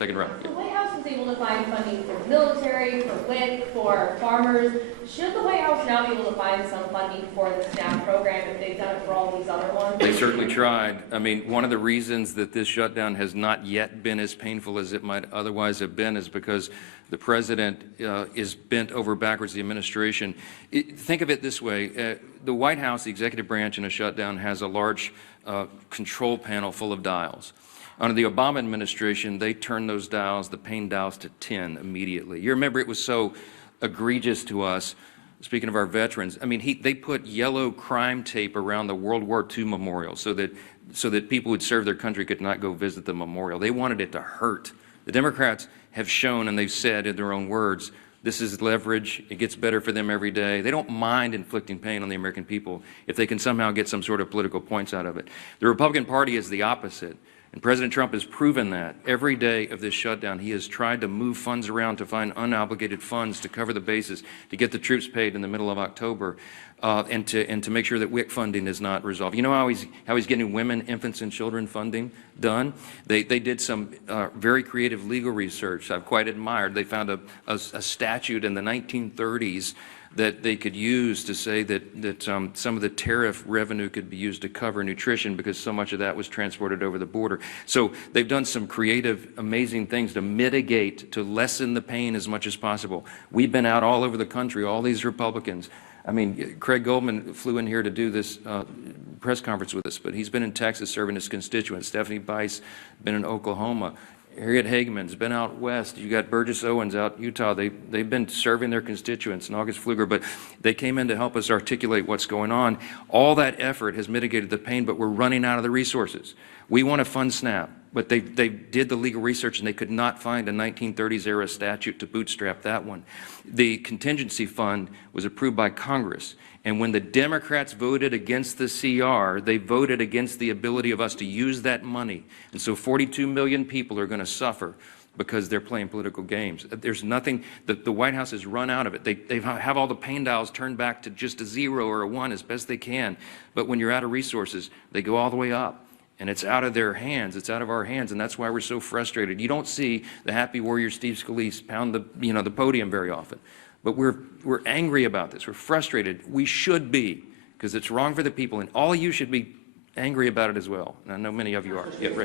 Second round. The White House was able to find funding for the military, for WIC, for farmers. Should the White House now be able to find some funding for the SNAP program if they've done it for all these other ones? They certainly tried. I mean, one of the reasons that this shutdown has not yet been as painful as it might otherwise have been is because the president is bent over backwards, the administration. Think of it this way. The White House, the executive branch in a shutdown, has a large control panel full of dials. Under the Obama administration, they turned those dials, the pain dials, to 10 immediately. You remember it was so egregious to us, speaking of our veterans. I mean, they put yellow crime tape around the World War II memorial so that people who serve their country could not go visit the memorial. They wanted it to hurt. The Democrats have shown, and they've said in their own words, this is leverage. It gets better for them every day. They don't mind inflicting pain on the American people if they can somehow get some sort of political points out of it. The Republican Party is the opposite. And President Trump has proven that. Every day of this shutdown, he has tried to move funds around to find unobligated funds to cover the bases, to get the troops paid in the middle of October, and to make sure that WIC funding is not resolved. You know how he's getting women, infants, and children funding done? They did some very creative legal research I've quite admired. They found a statute in the 1930s that they could use to say that some of the tariff revenue could be used to cover nutrition because so much of that was transported over the border. So they've done some creative, amazing things to mitigate, to lessen the pain as much as possible. We've been out all over the country, all these Republicans. I mean, Craig Goldman flew in here to do this press conference with us, but he's been in Texas serving his constituents. Stephanie Bice been in Oklahoma. Harriet Hageman's been out west. You got Burgess Owens out in Utah. They've been serving their constituents, and August Pfluger, but they came in to help us articulate what's going on. All that effort has mitigated the pain, but we're running out of the resources. We want to fund SNAP, but they did the legal research, and they could not find a 1930s-era statute to bootstrap that one. The contingency fund was approved by Congress, and when the Democrats voted against the CR, they voted against the ability of us to use that money. And so 42 million people are going to suffer because they're playing political games. There's nothing, the White House has run out of it. They have all the pain dials turned back to just a 0 or a 1 as best they can. But when you're out of resources, they go all the way up. And it's out of their hands. It's out of our hands, and that's why we're so frustrated. You don't see the happy warrior Steve Scalise pound the podium very often. But we're angry about this. We're frustrated. We should be, because it's wrong for the people, and all of you should be angry about it as well. And I know many of you are. Yeah, right.